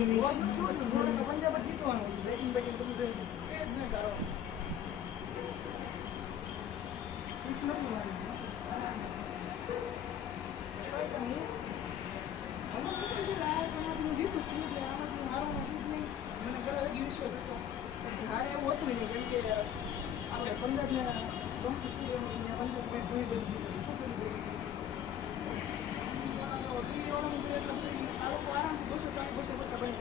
પંજાબ જ જીતવાનું બેટિંગ બધું એ જ નહીં કરો જીતું છું એટલે આમાં હારવાનું શું જ નહીં મને ઘણા લગી વિશ્વાસ હતો હારે એવું હતું નહીં કેમ કે આપણે પંજાબને પંજાબ મેચ જોઈ બધું શું કરી એટલે પછી આ લોકો આરામથી 200 બની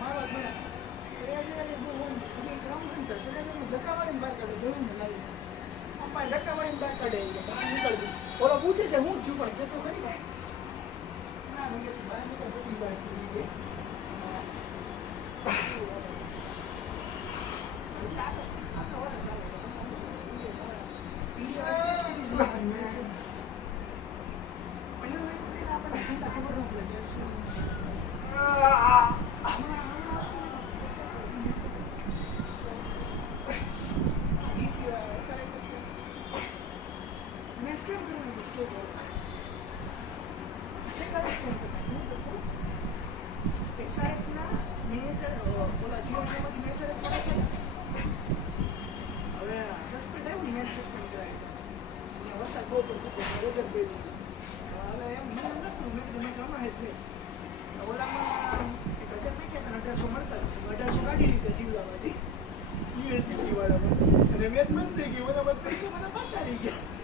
મારો જ બન્યા શ્રેયાને બહુ રાઉન્ડ બનતા શ્રેયાને ધક્કા મારીને બહાર કાઢે જોયું ને લાવી અમ્પાયર ધક્કા મારીને બહાર કાઢે બહાર નીકળવી ઓલો પૂછે છે હું છું પણ કેતો ખરી ભાઈ ના મને બહાર નીકળ પછી બહાર નીકળી મેચ બંધ થઈ ગઈ બધા પૈસા મને પાછા આવી ગયા